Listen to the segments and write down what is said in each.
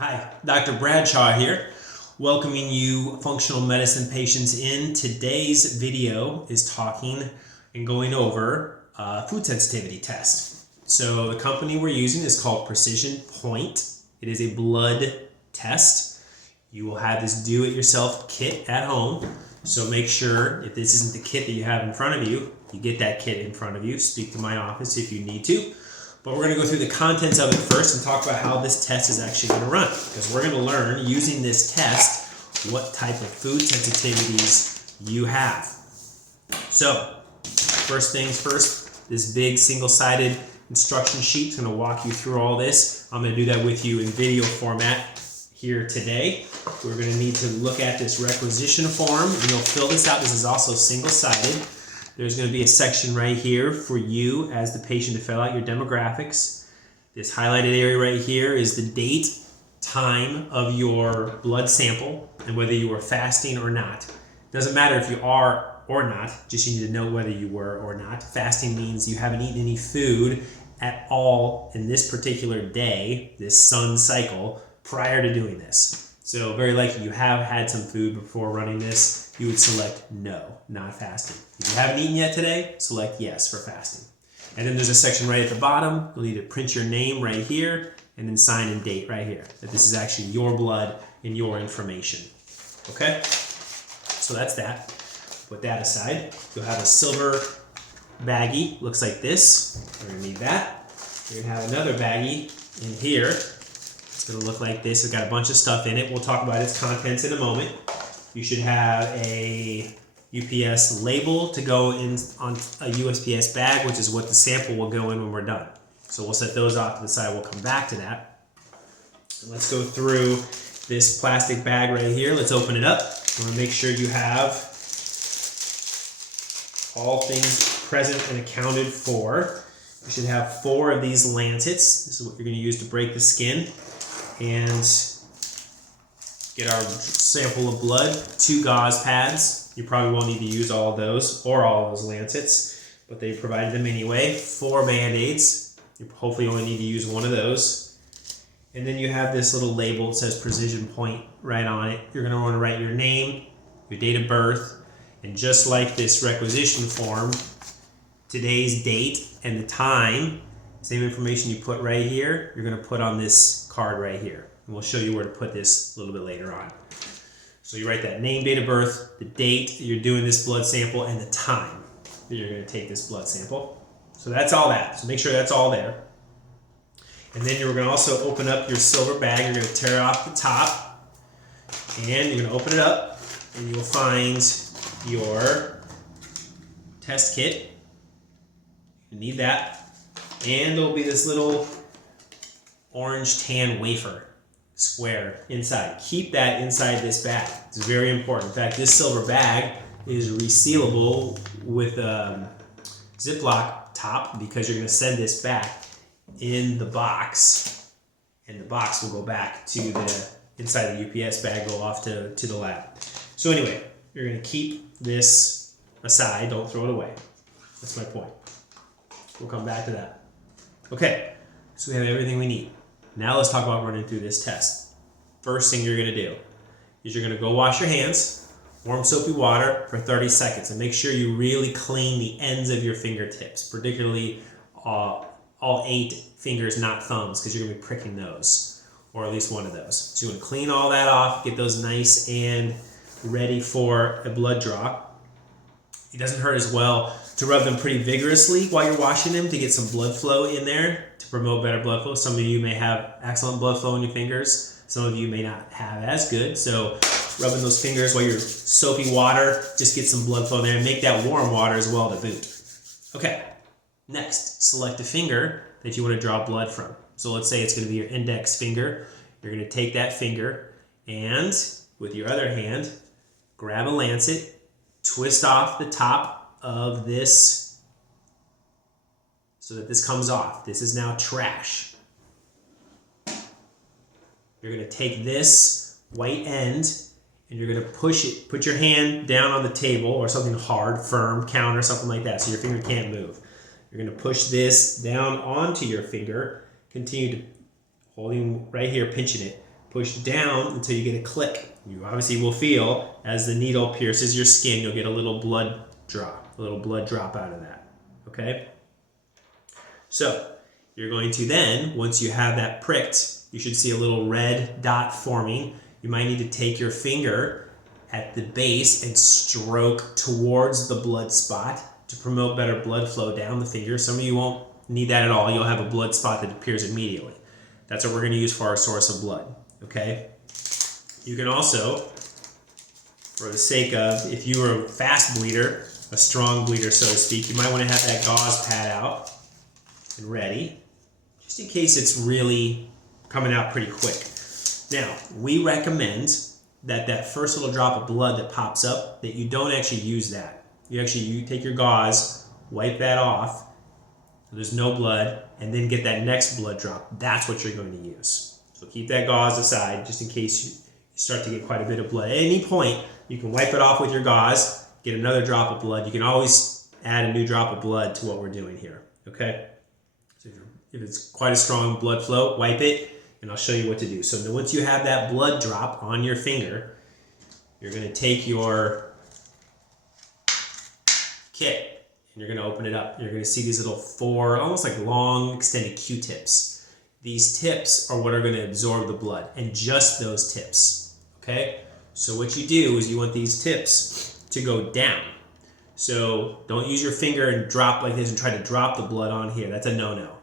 Hi, Dr. Bradshaw here, welcoming you functional medicine patients in. Today's video is talking and going over a food sensitivity test. So the company we're using is called Precision Point. It is a blood test. You will have this do-it-yourself kit at home. So make sure, if this isn't the kit that you have in front of you, you get that kit in front of you. Speak to my office if you need to. But we're going to go through the contents of it first and talk about how this test is actually going to run. Because we're going to learn, using this test, what type of food sensitivities you have. So, first things first, this big single-sided instruction sheet is going to walk you through all this. I'm going to do that with you in video format here today. We're going to need to look at this requisition form, and you'll fill this out. This is also single-sided. There's going to be a section right here for you as the patient to fill out your demographics. This highlighted area right here is the date, time of your blood sample, and whether you were fasting or not. Doesn't matter if you are or not, just you need to know whether you were or not. Fasting means you haven't eaten any food at all in this particular day, this sun cycle, prior to doing this. So very likely you have had some food before running this. You would select no, not fasting. If you haven't eaten yet today, select yes for fasting. And then there's a section right at the bottom. You'll need to print your name right here and then sign and date right here, that this is actually your blood and your information. Okay? So that's that. Put that aside. You'll have a silver baggie, looks like this. We're gonna need that. You're gonna have another baggie in here. It's gonna look like this. It's got a bunch of stuff in it. We'll talk about its contents in a moment. You should have a UPS label to go in on a USPS bag, which is what the sample will go in when we're done. So we'll set those off to the side. We'll come back to that. And let's go through this plastic bag right here. Let's open it up. You want to make sure you have all things present and accounted for. You should have 4 of these lancets. This is what you're going to use to break the skin. And get our sample of blood, 2 gauze pads. You probably won't need to use all of those or all of those lancets, but they provided them anyway. 4 Band-Aids. You hopefully only need to use 1 of those. And then you have this little label that says Precision Point right on it. You're going to want to write your name, your date of birth, and just like this requisition form, today's date and the time, same information you put right here, you're going to put on this card right here. And we'll show you where to put this a little bit later on. So you write that name, date of birth, the date that you're doing this blood sample, and the time that you're going to take this blood sample. So that's all that. So make sure that's all there. And then you're going to also open up your silver bag. You're going to tear off the top. And you're going to open it up. And you'll find your test kit. You need that. And there'll be this little orange tan wafer square inside. Keep that inside this bag. It's very important. In fact, this silver bag is resealable with a Ziploc top because you're going to send this back in the box, and the box will go back to the inside the UPS bag, go off to the lab. So anyway, you're going to keep this aside. Don't throw it away. That's my point. We'll come back to that. Okay, so we have everything we need. Now let's talk about running through this test. First thing you're going to do is you're going to go wash your hands, warm soapy water for 30 seconds, and make sure you really clean the ends of your fingertips, particularly all 8 fingers, not thumbs, because you're going to be pricking those, or at least one of those. So you want to clean all that off, get those nice and ready for a blood draw. It doesn't hurt as well to rub them pretty vigorously while you're washing them to get some blood flow in there to promote better blood flow. Some of you may have excellent blood flow in your fingers. Some of you may not have as good. So rubbing those fingers while you're soapy water, just get some blood flow in there and make that warm water as well to boot. Okay, next, select a finger that you want to draw blood from. So let's say it's going to be your index finger. You're going to take that finger and with your other hand, grab a lancet, twist off the top of this so that this comes off. This is now trash. You're going to take this white end and you're going to push it, put your hand down on the table or something hard, firm, counter, something like that, so your finger can't move. You're going to push this down onto your finger, continue to holding right here, pinching it, Push down until you get a click. You obviously will feel as the needle pierces your skin, you'll get a little blood drop out of that, okay? So you're going to then, once you have that pricked, you should see a little red dot forming. You might need to take your finger at the base and stroke towards the blood spot to promote better blood flow down the finger. Some of you won't need that at all. You'll have a blood spot that appears immediately. That's what we're going to use for our source of blood, okay? You can also, for the sake of, if you were a fast bleeder, a strong bleeder, so to speak, you might want to have that gauze pad out and ready, just in case it's really coming out pretty quick. Now, we recommend that that first little drop of blood that pops up, that you don't actually use that. You take your gauze, wipe that off, so there's no blood, and then get that next blood drop. That's what you're going to use. So keep that gauze aside, just in case you start to get quite a bit of blood. At any point, you can wipe it off with your gauze, get another drop of blood. You can always add a new drop of blood to what we're doing here, okay? So if it's quite a strong blood flow, wipe it, and I'll show you what to do. So once you have that blood drop on your finger, you're going to take your kit and you're going to open it up. You're going to see these little four, almost like long extended Q-tips. These tips are what are going to absorb the blood, and just those tips, okay? So what you do is you want these tips to go down. So don't use your finger and drop like this and try to drop the blood on here. That's a no-no.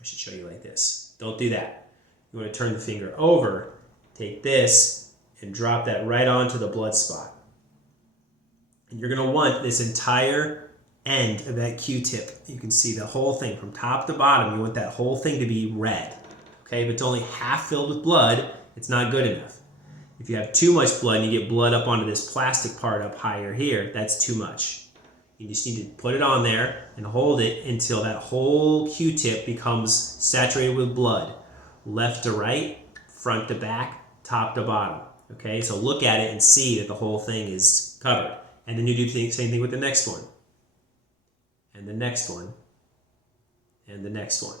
I should show you like this. Don't do that. You want to turn the finger over, take this, and drop that right onto the blood spot. And you're going to want this entire end of that Q-tip. You can see the whole thing from top to bottom. You want that whole thing to be red. Okay, if it's only half filled with blood, it's not good enough. If you have too much blood and you get blood up onto this plastic part up higher here, that's too much. You just need to put it on there and hold it until that whole Q-tip becomes saturated with blood. Left to right, front to back, top to bottom. Okay, so look at it and see that the whole thing is covered. And then you do the same thing with the next one. And the next one. And the next one.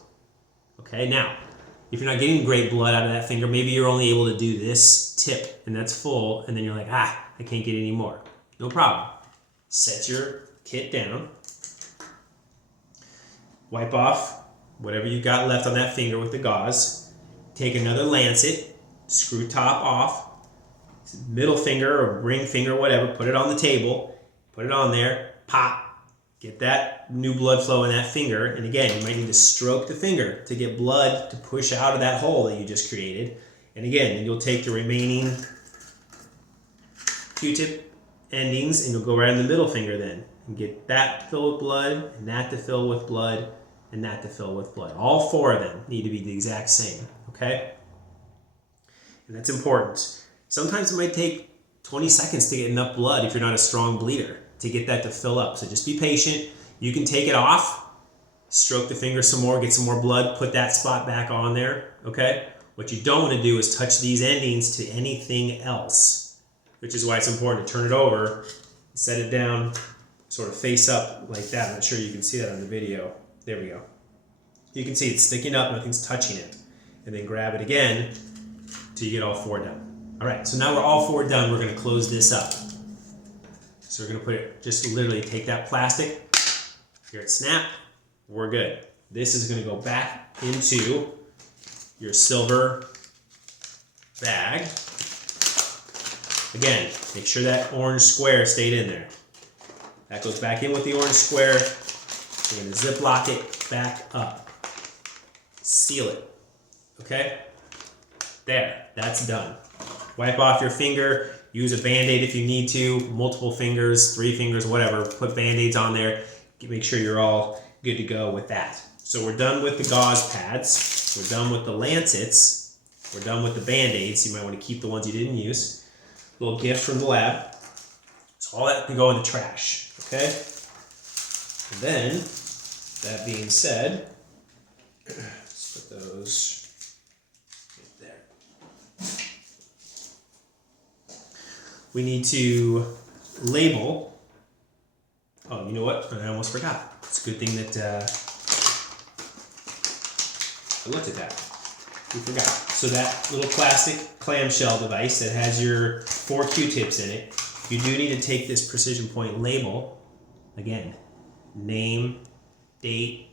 Okay, now, if you're not getting great blood out of that finger, maybe you're only able to do this tip and that's full, and then you're like, I can't get any more. No problem. Set your kit down. Wipe off whatever you got left on that finger with the gauze. Take another lancet, screw top off, middle finger or ring finger, whatever, put it on the table, put it on there, pop, get that new blood flow in that finger. And again, you might need to stroke the finger to get blood to push out of that hole that you just created. And again, you'll take the remaining Q-tip endings and you'll go right in the middle finger then and get that filled with blood and that to fill with blood and that to fill with blood. All four of them need to be the exact same, okay? And that's important. Sometimes it might take 20 seconds to get enough blood if you're not a strong bleeder to get that to fill up. So just be patient. You can take it off, stroke the finger some more, get some more blood, put that spot back on there, okay? What you don't want to do is touch these endings to anything else, which is why it's important to turn it over, set it down, sort of face up like that. I'm not sure you can see that on the video. There we go. You can see it's sticking up, nothing's touching it. And then grab it again till you get all four done. All right, so now we're all four done. We're going to close this up. So we're going to put it, just literally take that plastic, hear it snap, we're good. This is going to go back into your silver bag. Again, make sure that orange square stayed in there. That goes back in with the orange square. We're going to Ziploc it back up. Seal it. Okay? There, that's done. Wipe off your finger. Use a Band-Aid if you need to. Multiple fingers, 3 fingers, whatever. Put Band-Aids on there. Make sure you're all good to go with that. So we're done with the gauze pads. We're done with the lancets. We're done with the Band-Aids. You might want to keep the ones you didn't use. Little gift from the lab. So all that can go in the trash. Okay? And then, that being said, let's put those right there. We need to label. Oh, you know what? I almost forgot. It's a good thing that I looked at that. We forgot. So that little plastic clamshell device that has your 4 Q-tips in it, you do need to take this precision point label, again, name, date,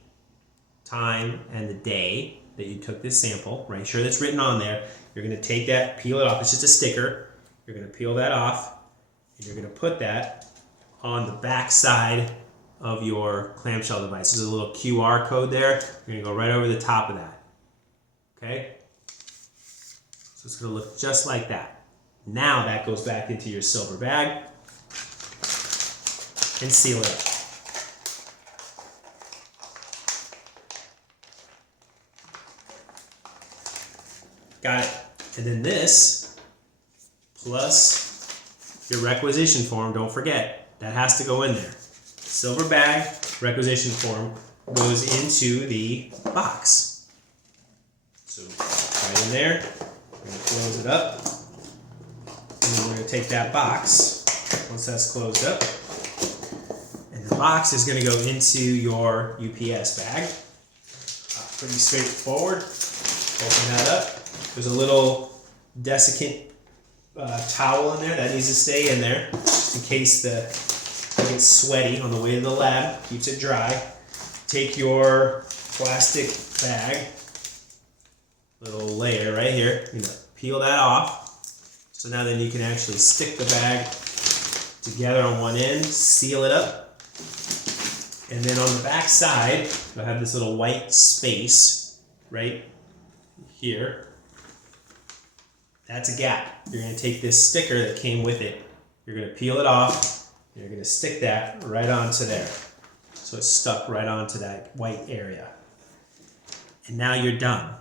time, and the day that you took this sample, right? Sure that's written on there. You're going to take that, peel it off. It's just a sticker. You're going to peel that off, and you're going to put that on the back side of your clamshell device. There's a little QR code there. You're going to go right over the top of that. Okay? So it's going to look just like that. Now that goes back into your silver bag and seal it up. Got it. And then this, plus your requisition form, don't forget, that has to go in there. Silver bag, requisition form goes into the box. So right in there, we're going to close it up. And then we're going to take that box, once that's closed up, and the box is going to go into your UPS bag. Pretty straightforward. Open that up. There's a little desiccant towel in there that needs to stay in there, just in case it gets sweaty on the way to the lab. Keeps it dry. Take your plastic bag, little layer right here. You're gonna peel that off. So now then you can actually stick the bag together on one end, seal it up, and then on the back side, you'll have this little white space right here. That's a gap. You're going to take this sticker that came with it, you're going to peel it off, and you're going to stick that right onto there. So it's stuck right onto that white area. And now you're done.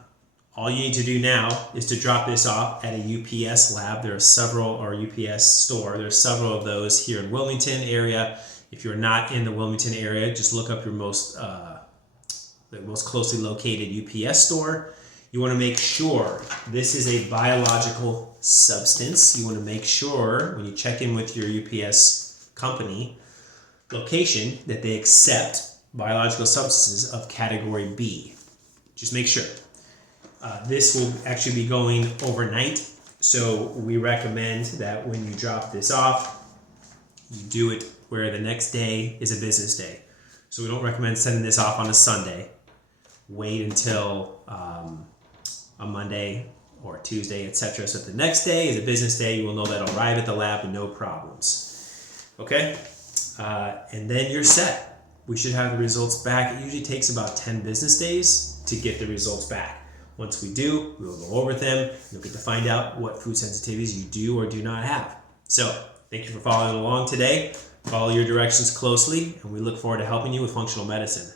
All you need to do now is to drop this off at a UPS lab. There are several, or UPS store. There are several of those here in Wilmington area. If you're not in the Wilmington area, just look up your the most closely located UPS store. You want to make sure this is a biological substance. You want to make sure when you check in with your UPS company location that they accept biological substances of category B. Just make sure. This will actually be going overnight, so we recommend that when you drop this off, you do it where the next day is a business day. So we don't recommend sending this off on a Sunday. Wait until a Monday or Tuesday, etc. So if the next day is a business day, you will know that it'll arrive at the lab with no problems. Okay? And then you're set. We should have the results back. It usually takes about 10 business days to get the results back. Once we do, we will go over them. You'll get to find out what food sensitivities you do or do not have. So, thank you for following along today. Follow your directions closely, and we look forward to helping you with functional medicine.